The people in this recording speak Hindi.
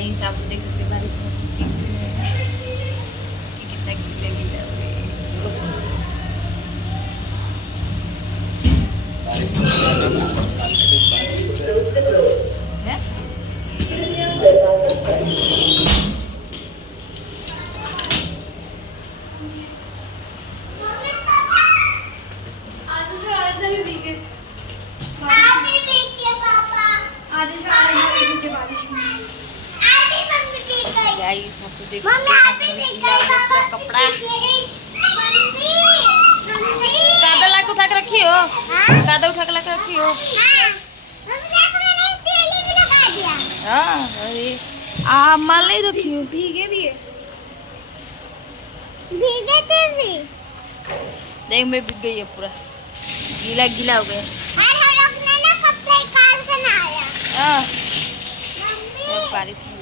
गाइस आप देख सकते हैं बारिश में कितना गीला गीला हो गया बारिश तो है। गाइस आप देख सकते हैं गीला हो गया पूरा कपड़ा। कादल ला के उठा के रखी हो, कादल उठा के ला के रखी हो। हाँ अरे माल नहीं रखी हो, भीगे भी है। भीगे थे भी। देख मैं भीग गई है पूरा, गीला गीला हो गया। हम लोग ने ना कपड़े काल से नहाया। हाँ मम्मी बारिश में